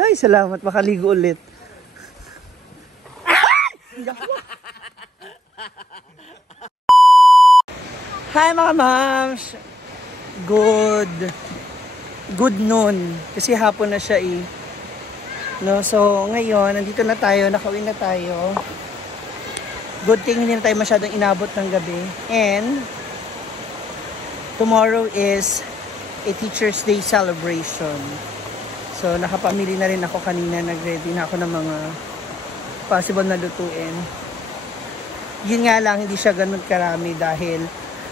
Ay, salamat. Makaligo ulit. Hi mga moms! Good noon. Kasi hapon na siya eh. No, so ngayon, nandito na tayo. Nakauwi na tayo. Good thing hindi na tayo masyadong inabot ng gabi. And tomorrow is a Teacher's Day celebration. So nakapamili na rin ako kanina. Nag-ready na ako ng mga possible na lutuin. Yun nga lang, hindi siya ganun karami dahil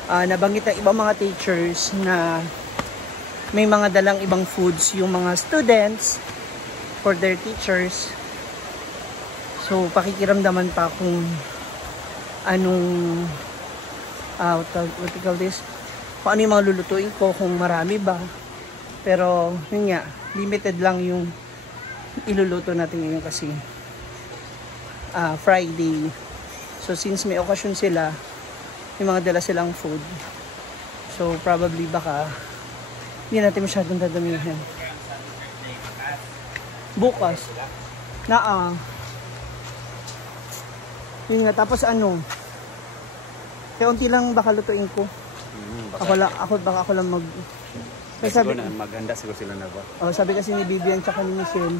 nabanggit ng ibang mga teachers na may mga dalang ibang foods yung mga students for their teachers. So pakikiramdaman pa kung anong what you call this, kung ano yung mga lulutuin ko, kung marami ba. Pero yun nga, limited lang yung iluluto natin ngayon kasi Friday. So since may okasyon sila, may mga dala silang food. So probably baka hindi natin masyadong dadamihan. Bukas. Yun nga, tapos ano? Kaya unti lang baka lutuin ko. Baka ako lang mag... Sabi na maganda siguro sila na ba? Oh, sabi kasi ni Vivian tsaka ni Michelle.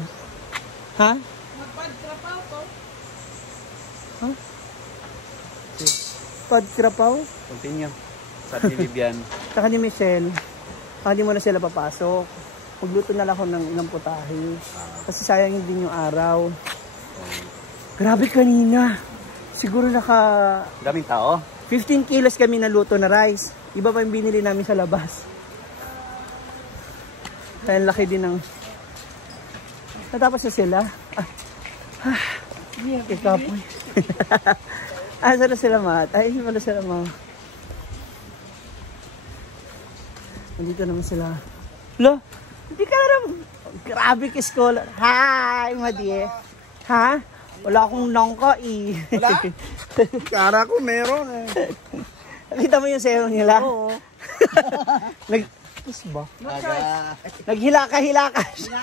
Ha? Magpad-krapaw ko. Ha? Pad-krapaw? Continue. Sabi ni Vivian. Tsaka ni Michelle. Hindi mo na sila papasok. Magluto na lang ako ng ilang putahe. Kasi sayang din yung araw. Grabe kanina. Siguro daming tao? 15 kilos kami naluto na rice. Iba pa yung binili namin sa labas. Kaya laki din ng... Natapos na sila. Ikapoy. Saan na sila mat? Ay, hindi pala sila ma. Nandito naman sila. Lo, hindi ka na grabe ka scholar. Hi, Madie. Ha? Wala akong nangka eh. Wala? Kara ko meron eh. Nakita mo yung sayo nila? Oo. Nag-kiss ba? Naghilaka-hilaka siya.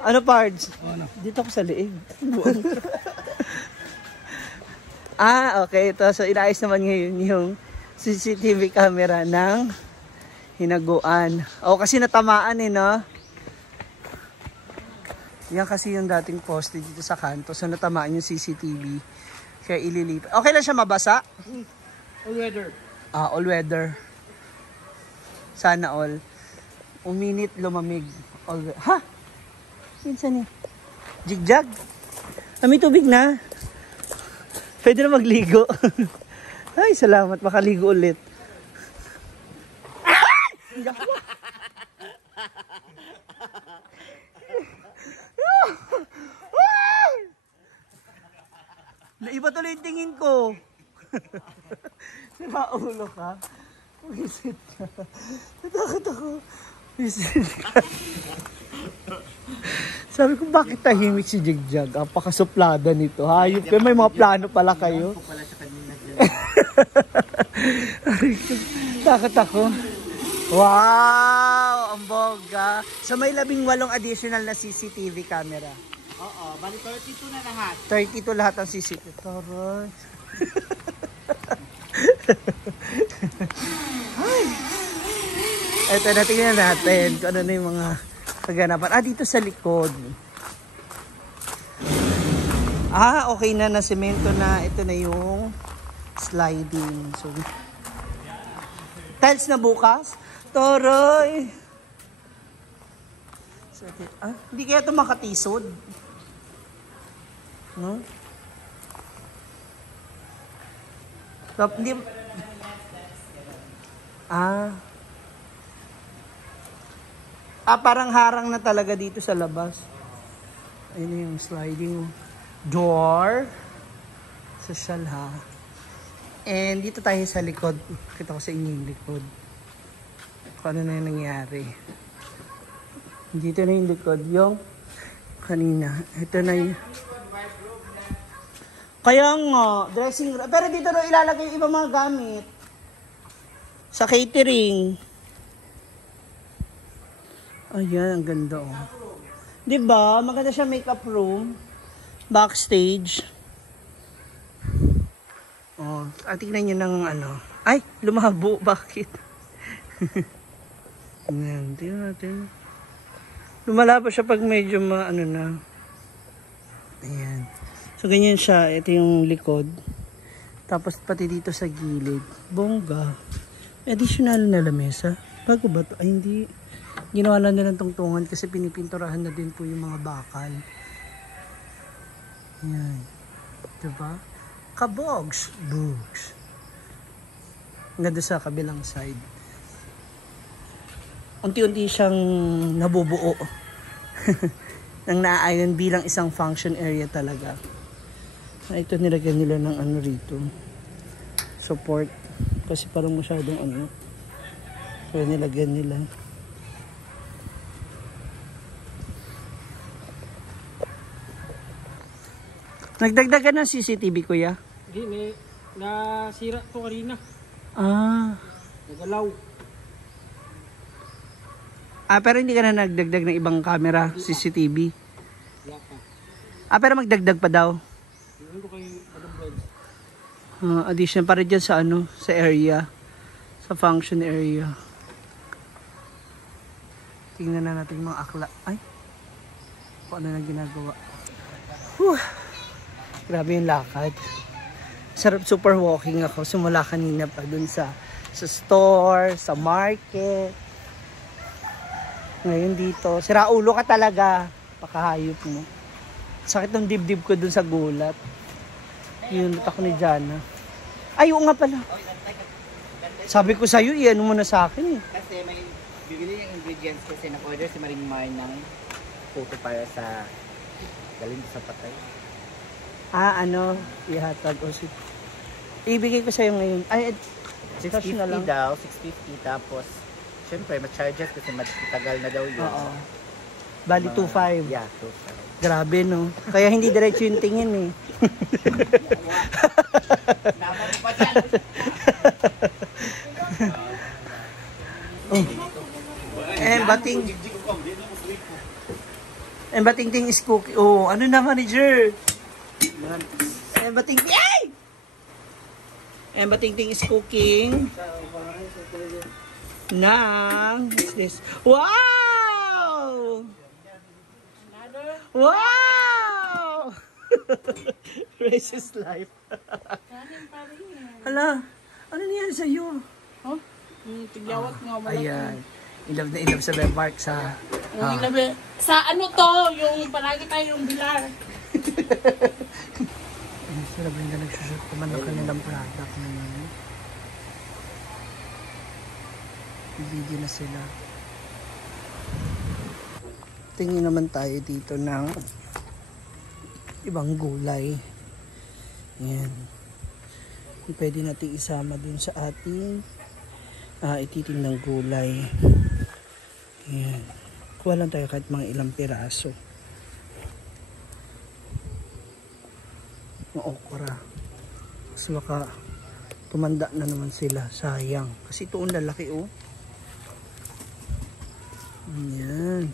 Ano parts? Dito ako sa liig. Okay. Ito. So, inaayos naman ngayon yung CCTV camera ng hinaguan. Kasi natamaan eh, no? Yan kasi yung dating poste dito sa kanto. So, natamaan yung CCTV. Kaya ililipat. Okay lang siya mabasa? All weather. All weather. Sana all. Uminit, lumamig. All weather. Ha? Minsan eh. Jigjag. May tubig na. Pwede na magligo. Ay, salamat. Makaligo ulit. Naiba tuloy yung tingin ko. Nakaulo ka. Visit ka. Natakot ako. Visit ka. Sabi ko, bakit tahimik si Jigjag? Apakasuplada nito. Hayop kayo. May mga plano pala kayo. Takot ako. Wow! Ang bongga. So may 18 additional na CCTV camera. Oo, bali 32 na lahat. 32 lahat ang CCTV. Taray. Ito na, tingnan natin kung ano na yung mga kaganapan. Dito sa likod. Okay na, na semento na. Ito na yung sliding. So, tiles na bukas. Taray. So, hindi kaya ito makatisod. No? So, hindi... parang harang na talaga dito sa labas. Ayun yung sliding door. Social ha. And dito tayo sa likod. Kita ko sa inyo yung likod. Kung ano na yung nangyari. Dito na yung likod. Yung kanina. Ito na yung... Kaya nga, dressing room. Pero dito na ilalagay yung ibang mga gamit. Sa catering. Ayan, ang ganda oh. Diba? Maganda siya makeup room. Backstage. Oh, tingnan nyo ng ano. Ay, lumabo. Bakit? Ayan, tingnan natin. Lumalabo siya pag medyo ano na. Ayan. So, ganyan siya. Ito yung likod. Tapos, pati dito sa gilid. Bongga. Additional na lamesa. Bago ba ito? Ay, hindi. Ginawa lang nilang tungtungan kasi pinipinturahan na din po yung mga bakal. Ayan. Diba? Kabogs. Bogs. Hanggang doon sa kabilang side. Unti-unti siyang nabubuo. Nang naaayon bilang isang function area talaga. Ito nilagyan nila ng ano rito. Support. Kasi parang masyadong ano. Kaya nilagyan nila. Nagdagdag ka ng CCTV, kuya? Hindi, nasira to kanina. Ah. Nagalaw. Pero hindi ka na nagdagdag ng ibang camera, CCTV? Wala pa. Pero magdagdag pa daw? Hindi ko kayo Madam Reds. Addition para dyan sa ano, sa area. Sa function area. Tingnan na natin yung mga akla. Ay! Kung ano na ginagawa. Whew! Grabe yung lakad. Sarap super walking ako. Sumula kanina pa dun sa store, sa market. Ngayon dito. Siraulo ka talaga. Pakahayop mo. Sakit ng dibdib ko dun sa gulat. Yun, ako ni Jana. Ay, oo nga pala. Sabi ko sa'yo, ano mo na sa akin eh. Kasi may bibili yung ingredients kasi nag-order si Maring Mar ng puto para sa galing sa patay. Ano, ihatag o si... Ibigay ko sa'yo ngayon. Ay, 650 daw, 650 tapos syempre ma-charges kasi matagal na daw yun. oo. Bali 2.5. Yeah, 2.5. Grabe no. Kaya hindi diretso yung tingin eh. Bating is cookie. Oh, ano na manager? Bating ay! Bating is cooking. What's this? Wow! Wow! Racist life. Hala, ano nangyari sa'yo? Oh? Tigyawat nga ba? Ayan. Ilab sa Bebark sa... Sa ano to? Yung palagi tayong bilar. Sila ba yung nagsushoot naman ng kanilang product naman? I-video na sila. Tingin naman tayo dito ng ibang gulay. Ayan. Pwede natin isama dun sa ating ititim ng gulay. Ayan. Kuha lang tayo kahit mga ilang piraso. Mga okra. Kasi baka tumanda na naman sila. Sayang. Kasi ito ang lalaki oh. Ayan.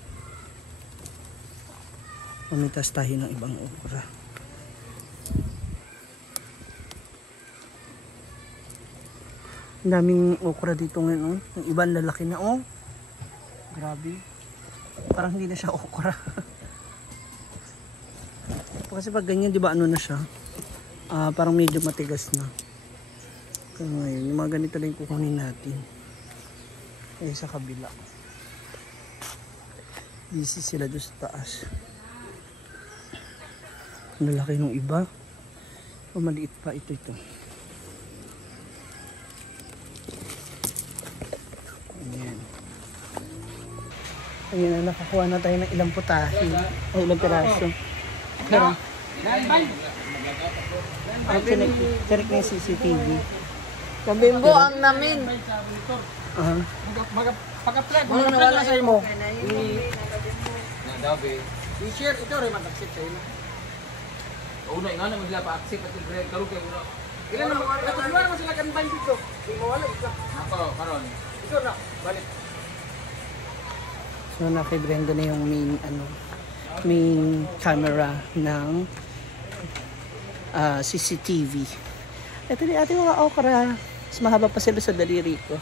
Mamitas tayo ng ibang okra. Ang daming okra dito ngayon. Yung ibang lalaki na oh. Grabe. Parang hindi na siya okra. Kasi pag ganyan, di ba ano na siya? Parang medyo matigas na. Kaya ngayon, yung mga ganito lang kukunin natin. Kaya sa kabila. Busy sila doon sa taas. Lalaki ng iba. O maliit pa ito. Ayan. Ayan na, nakakuha na tayo ng ilang putahe. Ay, ilang piraso. Pero, check na yung CCTV. Kabimbo ang namin. Pagka-plug, mga nawala sa'yo mo. I-share ito rin mag-accept sa'yo. Una nga na magla pa-accept at i-grade karon kay una. Ilan na mga naman naman sila kanbay dito. Di mo wala isa. Ako karon. Ito na, balik. So na kay Brenda na yung main camera ng CCTV. Ito ni ate mga okra. Mas mahaba pa sila sa daliri ko.